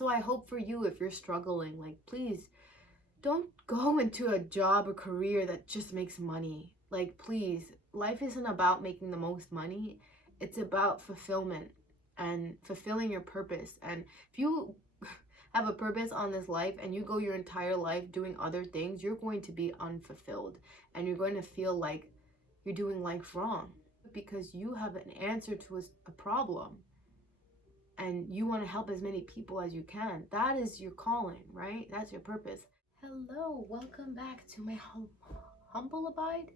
So I hope for you, if you're struggling, like, please don't go into a job or career that just makes money. Like, please, life isn't about making the most money. It's about fulfillment and fulfilling your purpose. And if you have a purpose on this life and you go your entire life doing other things, you're going to be unfulfilled and you're going to feel like you're doing life wrong because you have an answer to a problem and you want to help as many people as you can. That is your calling, right? That's your purpose. Hello, welcome back to my humble abide.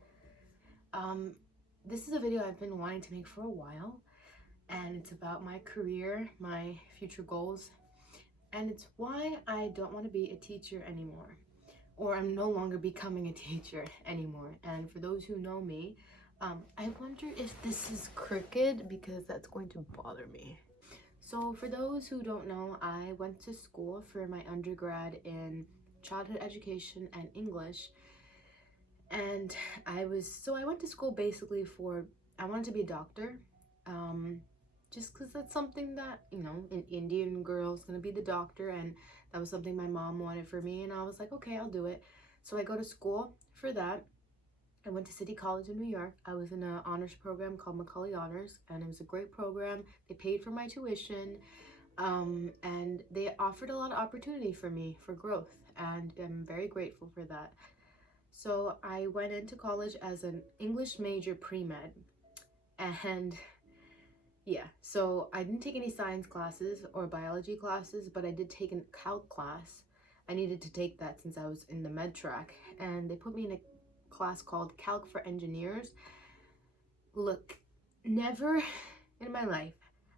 This is a video I've been wanting to make for a while, and it's about my career, my future goals, and it's why I don't want to be a teacher anymore, or I'm no longer becoming a teacher anymore. And for those who know me, I wonder if this is crooked because that's going to bother me. So for those who don't know, I went to school for my undergrad in childhood education and English. And I went to school basically I wanted to be a doctor. Just because that's something that, an Indian girl's gonna be the doctor, and that was something my mom wanted for me, and I was like, okay, I'll do it. So I go to school for that. I went to City College in New York. I was in an honors program called Macaulay Honors, and it was a great program. They paid for my tuition, and they offered a lot of opportunity for me for growth, and I'm very grateful for that. So I went into college as an English major pre-med, and yeah, so I didn't take any science classes or biology classes, but I did take a calc class. I needed to take that since I was in the med track, and they put me in a class called Calc for Engineers. Look, never in my life,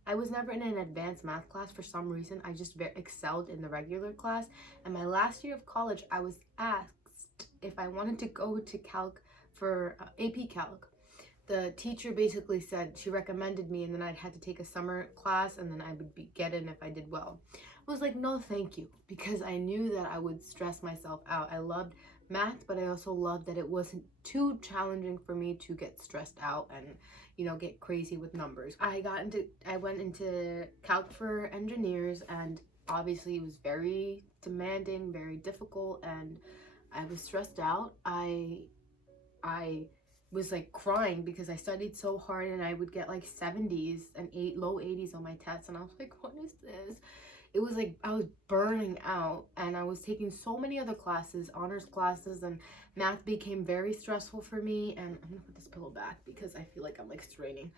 I was never in an advanced math class for some reason. I just excelled in the regular class, and my last year of college, I was asked if I wanted to go to Calc for AP Calc. The teacher basically said she recommended me, and then I'd had to take a summer class, and then I would get in if I did well. I was like, no, thank you, because I knew that I would stress myself out. I loved math, but I also loved that it wasn't too challenging for me to get stressed out and, get crazy with numbers. I went into Calc for Engineers, and obviously it was very demanding, very difficult, and I was stressed out. I was like crying because I studied so hard, and I would get like 70s and low 80s on my tests, and I was like, what is this? It was like I was burning out, and I was taking so many other classes, honors classes, and math became very stressful for me. And I'm gonna put this pillow back because I feel like I'm like straining.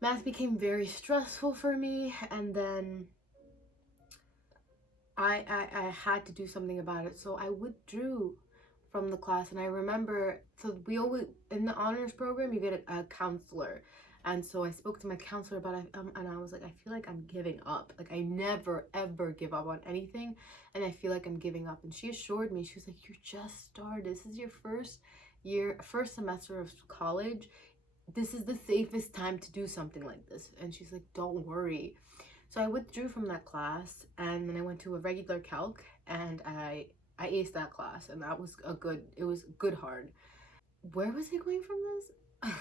Math became very stressful for me, and then I had to do something about it, so I withdrew from the class. And I remember, so we always, in the honors program, you get a counselor, and so I spoke to my counselor about it, and I was like, I feel like I'm giving up. Like, I never ever give up on anything, and I feel like I'm giving up. And she assured me, she was like, you're just started, this is your first semester of college, this is the safest time to do something like this. And she's like, don't worry. So I withdrew from that class, and then I went to a regular calc, and I aced that class, and that was it was good hard. Where was I going from this?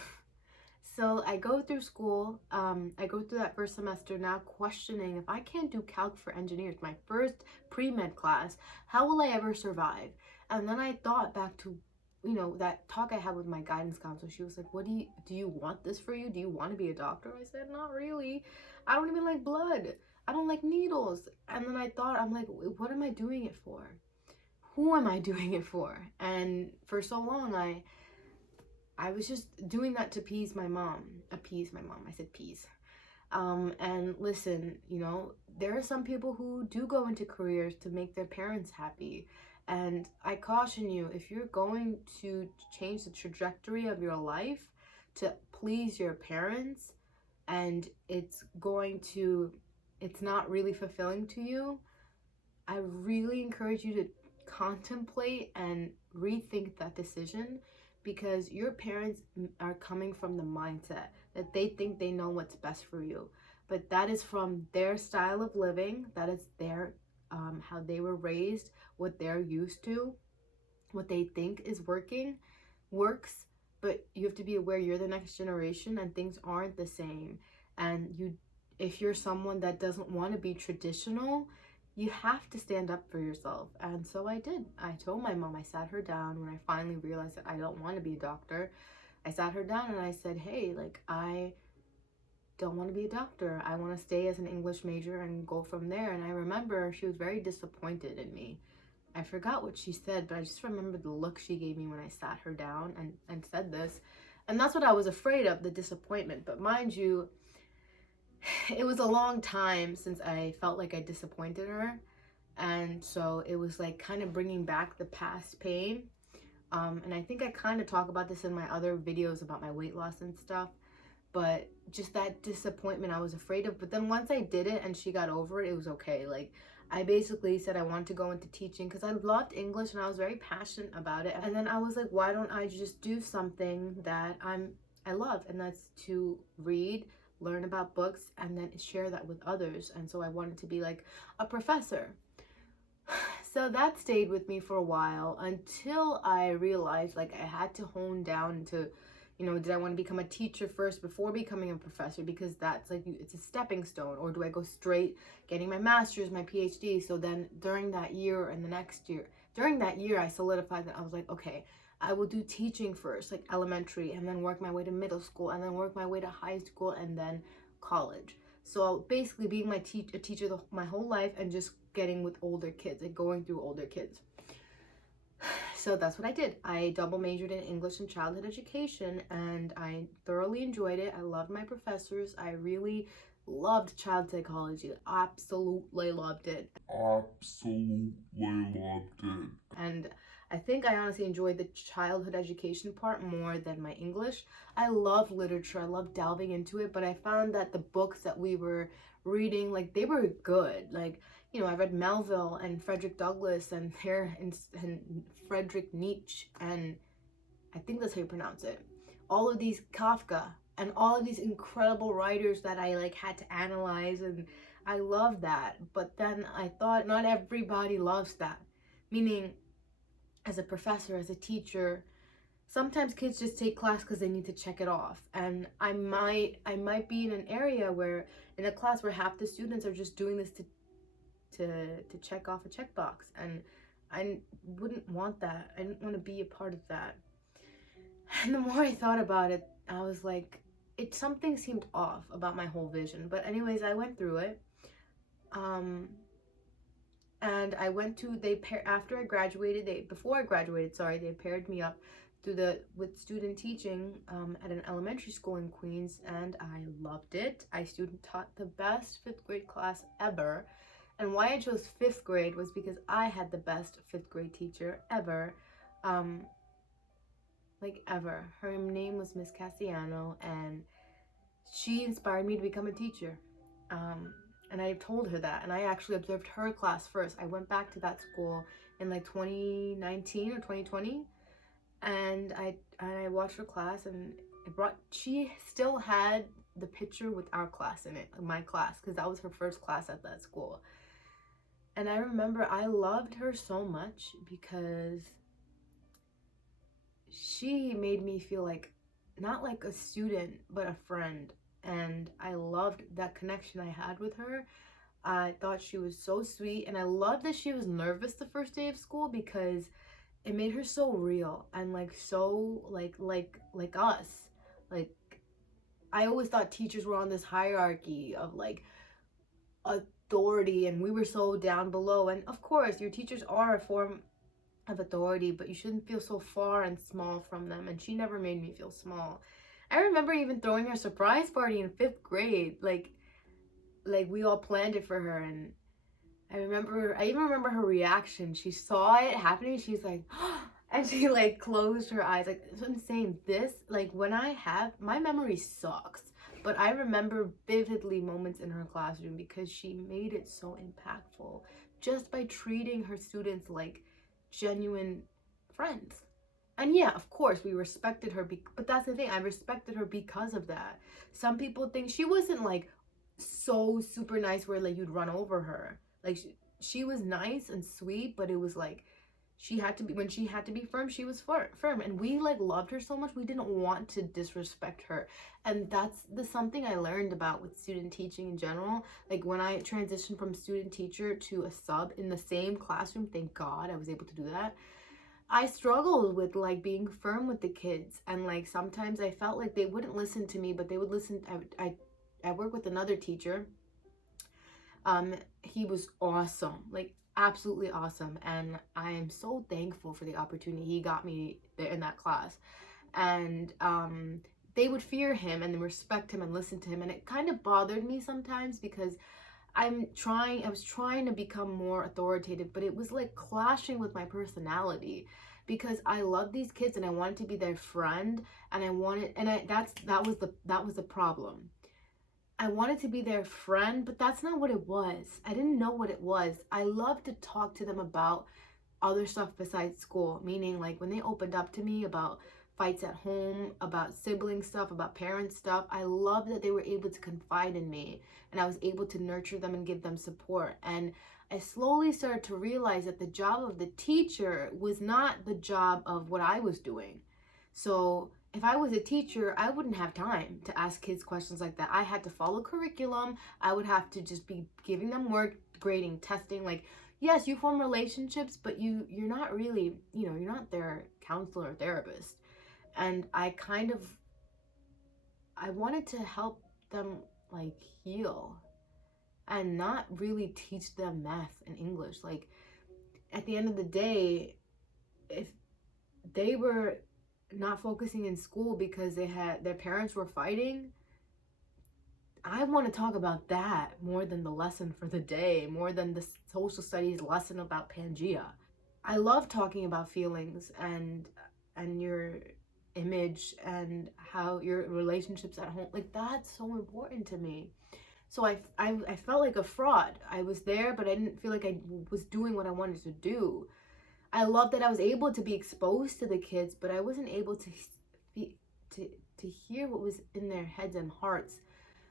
So I go through school, I go through that first semester now questioning, if I can't do Calc for Engineers, my first pre-med class, how will I ever survive? And then I thought back to, that talk I had with my guidance counselor. She was like, what do you want this for you? Do you want to be a doctor? I said, not really. I don't even like blood. I don't like needles. And then I thought, I'm like, what am I doing it for? Who am I doing it for? And for so long, I was just doing that to appease my mom. I said peas. And listen, there are some people who do go into careers to make their parents happy. And I caution you, if you're going to change the trajectory of your life to please your parents, and it's not really fulfilling to you, I really encourage you to contemplate and rethink that decision, because your parents are coming from the mindset that they think they know what's best for you, but that is from their style of living. That is their how they were raised, what they're used to, what they think is works. But you have to be aware you're the next generation, and things aren't the same, and if you're someone that doesn't want to be traditional, you have to stand up for yourself. And so I did. I told my mom, I sat her down when I finally realized that I don't want to be a doctor. I sat her down and I said, hey, like, I don't want to be a doctor. I want to stay as an English major and go from there. And I remember she was very disappointed in me. I forgot what she said, but I just remember the look she gave me when I sat her down and said this. And that's what I was afraid of, the disappointment. But mind you, it was a long time since I felt like I disappointed her. And so it was like kind of bringing back the past pain. And I think I kind of talk about this in my other videos about my weight loss and stuff. But just that disappointment I was afraid of. But then once I did it and she got over it, it was okay. Like, I basically said I wanted to go into teaching because I loved English and I was very passionate about it. And then I was like, why don't I just do something that I love? And that's to read, learn about books, and then share that with others. And so I wanted to be like a professor. So that stayed with me for a while until I realized like I had to hone down into, you know, did I want to become a teacher first before becoming a professor? Because that's like, it's a stepping stone. Or do I go straight getting my master's, my PhD? So then during that year and the next year, during that year, I solidified that I was like, okay, I will do teaching first, like elementary, and then work my way to middle school, and then work my way to high school, and then college. So basically being a teacher my whole life and just getting with older kids and going through older kids. So that's what I did. I double majored in English and childhood education, and I thoroughly enjoyed it. I loved my professors. I really loved child psychology. Absolutely loved it. Absolutely loved it. And I think I honestly enjoyed the childhood education part more than my English. I love literature. I love delving into it, but I found that the books that we were reading, like, they were good. Like, you know, I read Melville and Frederick Douglass and Friedrich Nietzsche, and I think that's how you pronounce it. All of these, Kafka, and all of these incredible writers that I like had to analyze, and I love that. But then I thought not everybody loves that. Meaning, as a professor, as a teacher, sometimes kids just take class because they need to check it off. And I might be in an area where, in a class where half the students are just doing this to check off a checkbox, and I wouldn't want that. I didn't want to be a part of that. And the more I thought about it, I was like, something seemed off about my whole vision. But anyways, I went through it. And I went to, after I graduated, before I graduated, sorry, they paired me up with student teaching at an elementary school in Queens, and I loved it. I student taught the best 5th grade class ever. And why I chose 5th grade was because I had the best 5th grade teacher ever. Like ever. Her name was Miss Cassiano, and she inspired me to become a teacher. And I told her that, and I actually observed her class first. I went back to that school in like 2019 or 2020, and I watched her class, and she still had the picture with our class in it, my class, because that was her first class at that school. And I remember I loved her so much because she made me feel like, not like a student, but a friend. And I loved that connection I had with her. I thought she was so sweet, and I loved that she was nervous the first day of school because it made her so real and like so like us. Like, I always thought teachers were on this hierarchy of like authority, and we were so down below. And of course, your teachers are a form of authority, but you shouldn't feel so far and small from them. And she never made me feel small. I remember even throwing her a surprise party in 5th grade. Like we all planned it for her, and I even remember her reaction. She saw it happening. She's like, and she like closed her eyes. Like, that's what I'm saying. This, like, when my memory sucks, but I remember vividly moments in her classroom because she made it so impactful just by treating her students like genuine friends. And yeah, of course, we respected her, but that's the thing. I respected her because of that. Some people think she wasn't like so super nice where like you'd run over her. Like, she was nice and sweet, but it was like she had to be, when she had to be firm, she was firm, and we like loved her so much we didn't want to disrespect her. And that's the something I learned about with student teaching in general. Like when I transitioned from student teacher to a sub in the same classroom, thank God I was able to do that. I struggled with like being firm with the kids, and like sometimes I felt like they wouldn't listen to me, but they would listen. I work with another teacher. He was awesome, like absolutely awesome, and I am so thankful for the opportunity he got me there in that class. And they would fear him and respect him and listen to him, and it kind of bothered me sometimes because I was trying to become more authoritative, but it was like clashing with my personality because I love these kids and I wanted to be their friend, and I wanted, and I that was the problem. I wanted to be their friend, but that's not what it was. I didn't know what it was. I love to talk to them about other stuff besides school, meaning like when they opened up to me about fights at home, about sibling stuff, about parent stuff, I love that they were able to confide in me and I was able to nurture them and give them support. And I slowly started to realize that the job of the teacher was not the job of what I was doing. So if I was a teacher, I wouldn't have time to ask kids questions like that. I had to follow curriculum. I would have to just be giving them work, grading, testing. Like, yes, you form relationships, but you're not really, you're not their counselor or therapist. And I wanted to help them like heal and not really teach them math and English. Like at the end of the day, if they were not focusing in school because their parents were fighting, I want to talk about that more than the lesson for the day, more than the social studies lesson about Pangea. I love talking about feelings and your image and how your relationships at home, like that's so important to me. So I felt like a fraud. I was there, but I didn't feel like I was doing what I wanted to do. I love that I was able to be exposed to the kids, but I wasn't able to be, to hear what was in their heads and hearts.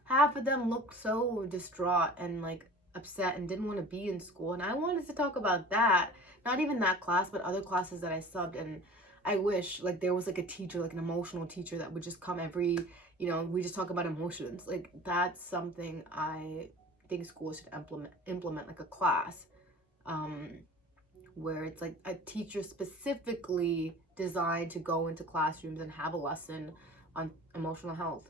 Half of them looked so distraught and like upset and didn't want to be in school, and I wanted to talk about that. Not even that class, but other classes that I subbed. And I wish like there was like a teacher, like an emotional teacher that would just come every, we just talk about emotions. Like that's something I think schools should implement like a class, where it's like a teacher specifically designed to go into classrooms and have a lesson on emotional health.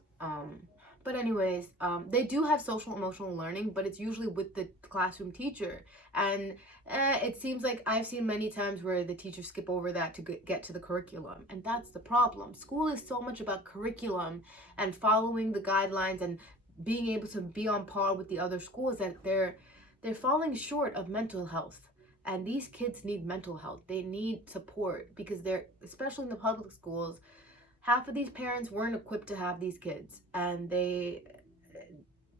But anyways, they do have social emotional learning, but it's usually with the classroom teacher. And it seems like I've seen many times where the teachers skip over that to get to the curriculum. And that's the problem. School is so much about curriculum and following the guidelines and being able to be on par with the other schools, that they're falling short of mental health. And these kids need mental health. They need support because they're, especially in the public schools, half of these parents weren't equipped to have these kids, and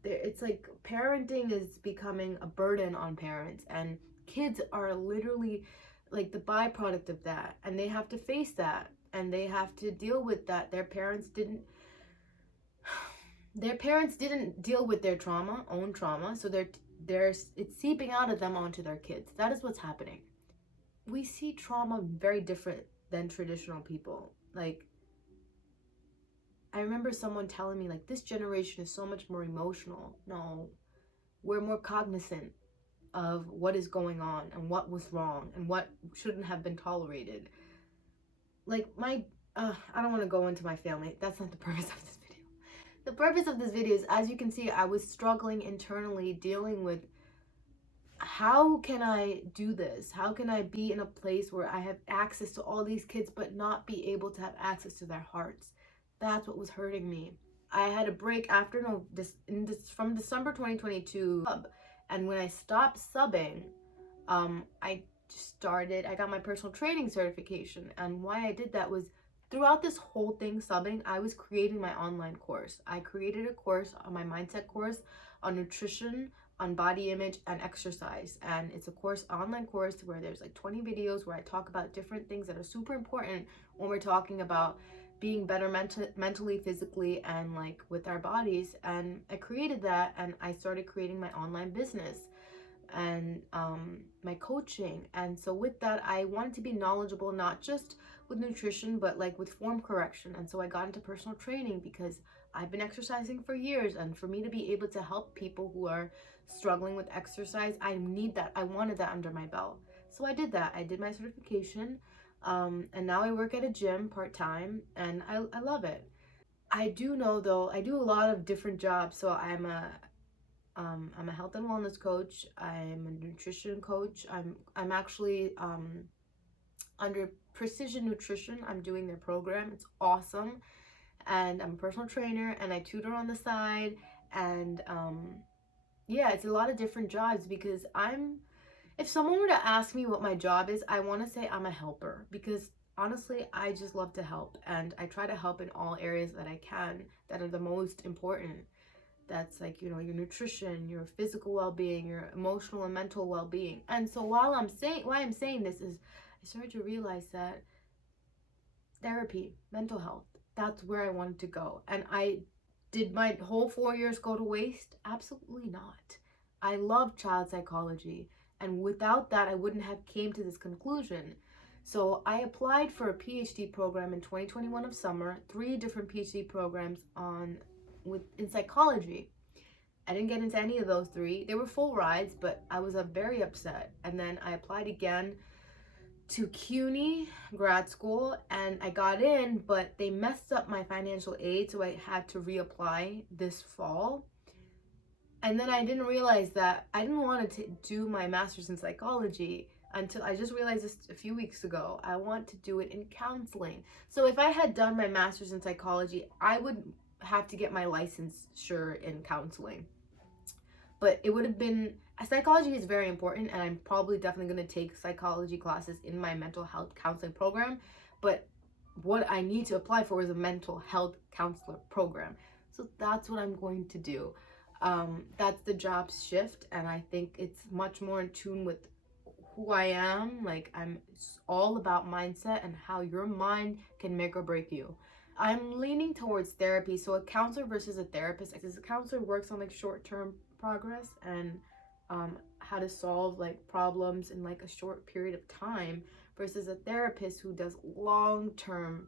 it's like parenting is becoming a burden on parents, and kids are literally like the byproduct of that, and they have to face that, and they have to deal with that. Their parents didn't deal with their own trauma, so it's seeping out of them onto their kids. That is what's happening. We see trauma very different than traditional people. Like I remember someone telling me like this generation is so much more emotional. No, we're more cognizant of what is going on and what was wrong and what shouldn't have been tolerated. Like I don't want to go into my family. That's not the purpose of this video. The purpose of this video is, as you can see, I was struggling internally dealing with how can I do this? How can I be in a place where I have access to all these kids but not be able to have access to their hearts? That's what was hurting me. I had a break after from December 2022, and when I stopped subbing, I got my personal training certification. And why I did that was, throughout this whole thing subbing, I was creating my online course. I created a course on my mindset course on nutrition, on body image and exercise. And it's a online course where there's like 20 videos where I talk about different things that are super important when we're talking about being better mentally, physically, and like with our bodies. And I created that, and I started creating my online business. And my coaching. And so with that, I wanted to be knowledgeable, not just with nutrition, but like with form correction. And so I got into personal training because I've been exercising for years. And for me to be able to help people who are struggling with exercise, I need that. I wanted that under my belt. So I did that. I did my certification. And now I work at a gym part-time, and I love it. I do know though, I do a lot of different jobs. So I'm a health and wellness coach. I'm a nutrition coach. I'm actually under Precision Nutrition. I'm doing their program. It's awesome. And I'm a personal trainer, and I tutor on the side. And yeah, it's a lot of different jobs because if someone were to ask me what my job is, I want to say I'm a helper, because honestly, I just love to help, and I try to help in all areas that I can that are the most important. That's like, your nutrition, your physical well-being, your emotional and mental well-being. And so why I'm saying this is I started to realize that therapy, mental health, that's where I wanted to go. And did my whole 4 years go to waste? Absolutely not. I love child psychology, and without that I wouldn't have came to this conclusion. So I applied for a PhD program in 2021 of summer, 3 different PhD programs in psychology. I didn't get into any of those 3. They were full rides, but I was very upset. And then I applied again to CUNY grad school, and I got in, but they messed up my financial aid, so I had to reapply this fall. And then I didn't realize that I didn't want to do my master's in psychology until I just realized this a few weeks ago. I want to do it in counseling. So if I had done my master's in psychology, I would have to get my licensure in counseling. But it would have been, psychology is very important, and I'm probably definitely going to take psychology classes in my mental health counseling program. But what I need to apply for is a mental health counselor program. So that's what I'm going to do. That's the job shift, and I think it's much more in tune with who I am. Like, I'm all about mindset and how your mind can make or break you. I'm leaning towards therapy. So a counselor versus a therapist, because a counselor works on like short-term progress and how to solve like problems in like a short period of time, versus a therapist who does long-term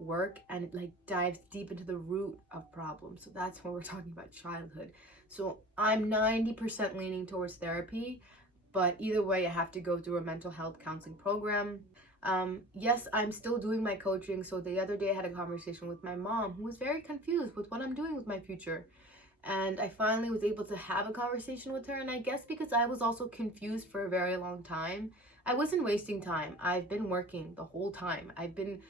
work and it like dives deep into the root of problems. So that's when we're talking about childhood. So I'm 90% leaning towards therapy, but either way, I have to go through a mental health counseling program. Yes, I'm still doing my coaching. So the other day I had a conversation with my mom, who was very confused with what I'm doing with my future. And I finally was able to have a conversation with her. And I guess because I was also confused for a very long time, I wasn't wasting time. I've been working the whole time. I've been,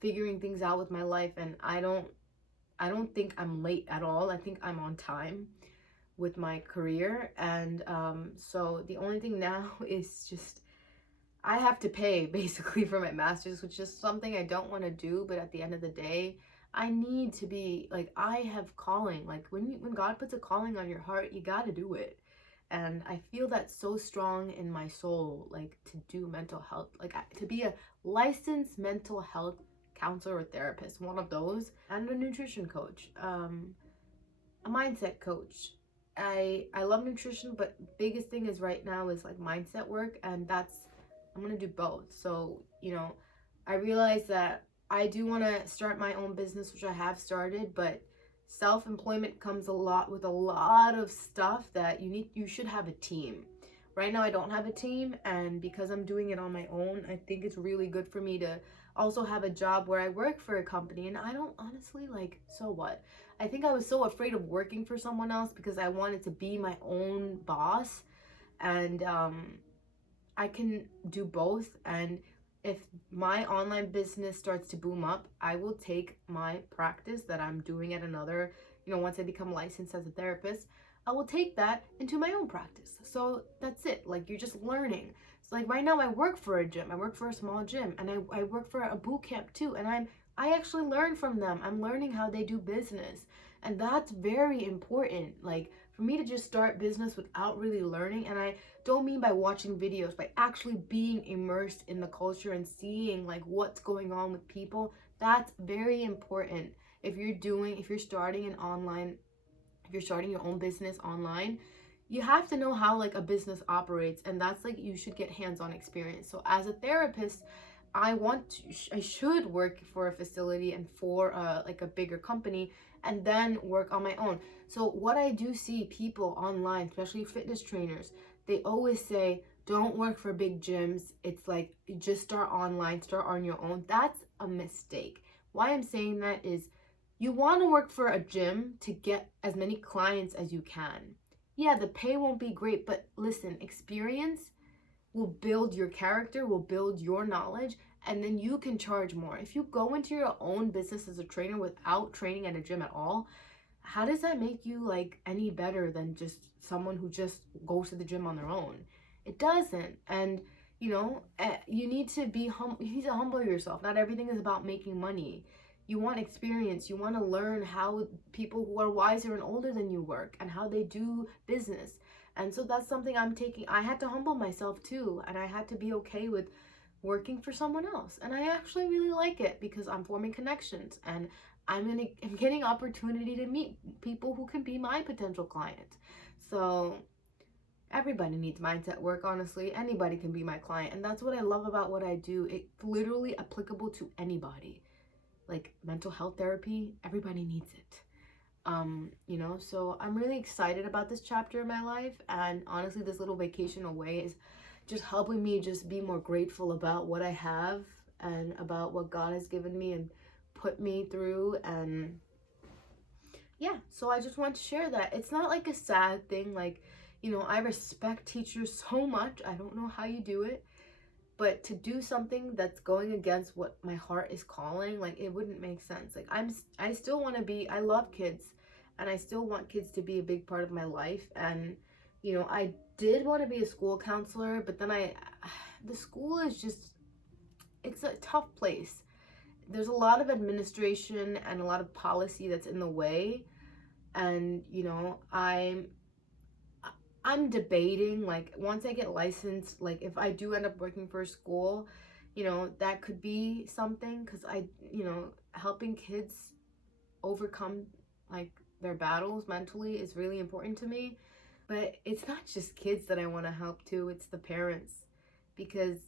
figuring things out with my life. And I don't think I'm late at all. I think I'm on time with my career. And so the only thing now is just I have to pay basically for my master's, which is something I don't want to do. But at the end of the day, I need to be like, I have calling. Like when God puts a calling on your heart, you got to do it. And I feel that so strong in my soul, like to do mental health, like to be a licensed mental health counselor or therapist, one of those, and a nutrition coach, a mindset coach. I love nutrition, but biggest thing is right now is like mindset work, and I'm gonna do both. So I realize that I do want to start my own business, which I have started, but self-employment comes a lot with a lot of stuff that you should have a team. Right now I don't have a team, and because I'm doing it on my own, I think it's really good for me to also have a job where I work for a company. And I don't honestly, like, so what? I think I was so afraid of working for someone else because I wanted to be my own boss. And I can do both. And if my online business starts to boom up, I will take my practice that I'm doing at another, once I become licensed as a therapist, I will take that into my own practice. So that's it. Like, you're just learning. So like right now I work for a gym. I work for a small gym, and I work for a boot camp too. And I actually learn from them. I'm learning how they do business. And that's very important. Like, for me to just start business without really learning, and I don't mean by watching videos, by actually being immersed in the culture and seeing like what's going on with people, that's very important. If you're starting your own business online, you have to know how like a business operates, and that's like you should get hands-on experience. So as a therapist, I should work for a facility and for like a bigger company, and then work on my own. So what I do see people online, especially fitness trainers, they always say don't work for big gyms. It's like just start online, start on your own. That's a mistake. Why I'm saying that is you want to work for a gym to get as many clients as you can. Yeah, the pay won't be great, but listen, experience will build your character, will build your knowledge, and then you can charge more. If you go into your own business as a trainer without training at a gym at all, how does that make you like any better than just someone who just goes to the gym on their own? It doesn't. And you need to you need to humble yourself. Not everything is about making money. You want experience. You want to learn how people who are wiser and older than you work and how they do business. And so that's something I'm taking. I had to humble myself too, and I had to be okay with working for someone else. And I actually really like it because I'm forming connections, and I'm getting opportunity to meet people who can be my potential client. So everybody needs mindset work, honestly. Anybody can be my client, and that's what I love about what I do. It's literally applicable to anybody. Like mental health therapy, everybody needs it. So I'm really excited about this chapter in my life, and honestly this little vacation away is just helping me just be more grateful about what I have and about what God has given me and put me through. And yeah, so I just want to share that. It's not like a sad thing. Like, I respect teachers so much. I don't know how you do it, but to do something that's going against what my heart is calling, like, it wouldn't make sense. Like, I still want to be, I love kids, and I still want kids to be a big part of my life. And I did want to be a school counselor, but then the school is just, it's a tough place. There's a lot of administration and a lot of policy that's in the way. And I'm debating, like, once I get licensed, like, if I do end up working for a school, that could be something, because helping kids overcome, like, their battles mentally is really important to me. But it's not just kids that I want to help too, it's the parents. Because,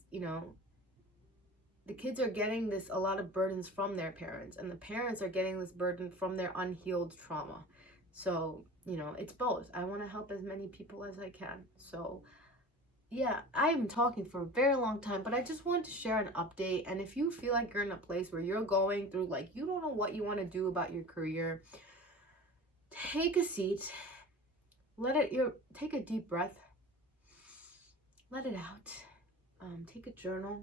the kids are getting a lot of burdens from their parents, and the parents are getting this burden from their unhealed trauma. So, it's both. I want to help as many people as I can. So, yeah, I'm talking for a very long time, but I just wanted to share an update. And if you feel like you're in a place where you're going through, like, you don't know what you want to do about your career, take a seat, take a deep breath, let it out, take a journal,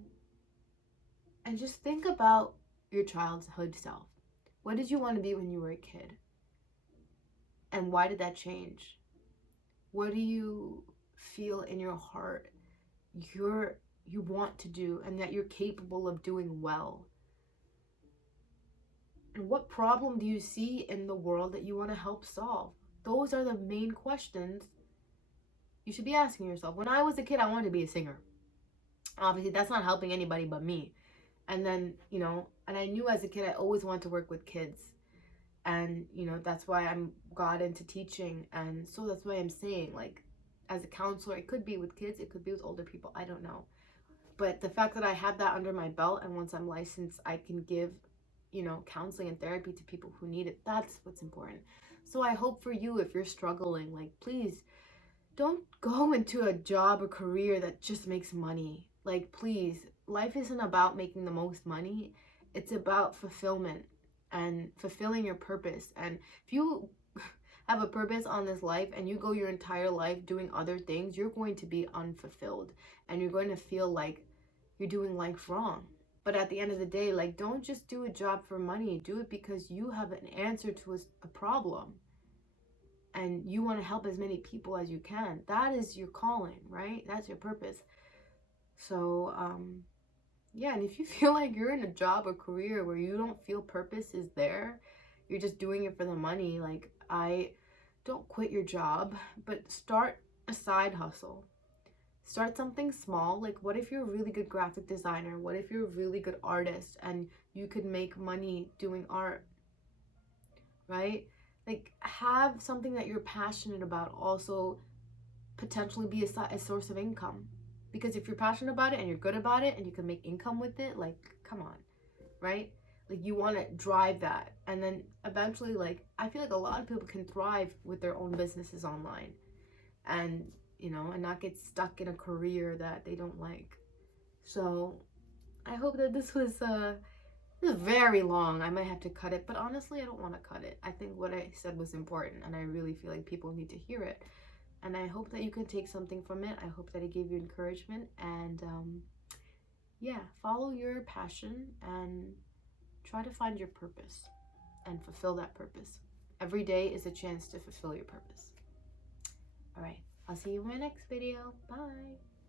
and just think about your childhood self. What did you want to be when you were a kid? And why did that change? What do you feel in your heart you want to do and that you're capable of doing well? And what problem do you see in the world that you want to help solve? Those are the main questions you should be asking yourself. When I was a kid, I wanted to be a singer. Obviously, that's not helping anybody but me. And then, and I knew as a kid I always wanted to work with kids. And that's why I'm got into teaching. And so that's why I'm saying, like, as a counselor, it could be with kids, it could be with older people, I don't know. But the fact that I have that under my belt, and once I'm licensed, I can give counseling and therapy to people who need it, that's what's important. So I hope for you, if you're struggling, like, please don't go into a job or career that just makes money. Like, please, life isn't about making the most money, it's about fulfillment and fulfilling your purpose. And if you have a purpose on this life and you go your entire life doing other things, you're going to be unfulfilled, and you're going to feel like you're doing life wrong. But at the end of the day, like, don't just do a job for money. Do it because you have an answer to a problem, and you want to help as many people as you can. That is your calling, right? That's your purpose. So, yeah, and if you feel like you're in a job or career where you don't feel purpose is there, you're just doing it for the money, like, I don't quit your job, but start a side hustle. Start something small. Like, what if you're a really good graphic designer? What if you're a really good artist and you could make money doing art, right? Like, have something that you're passionate about also potentially be a source of income. Because if you're passionate about it and you're good about it and you can make income with it, like, come on, right? Like, you want to drive that. And then eventually, like, I feel like a lot of people can thrive with their own businesses online and, and not get stuck in a career that they don't like. So I hope that this was very long. I might have to cut it, but honestly, I don't want to cut it. I think what I said was important, and I really feel like people need to hear it. And I hope that you can take something from it. I hope that it gave you encouragement. And yeah, follow your passion and try to find your purpose and fulfill that purpose. Every day is a chance to fulfill your purpose. All right, I'll see you in my next video. Bye.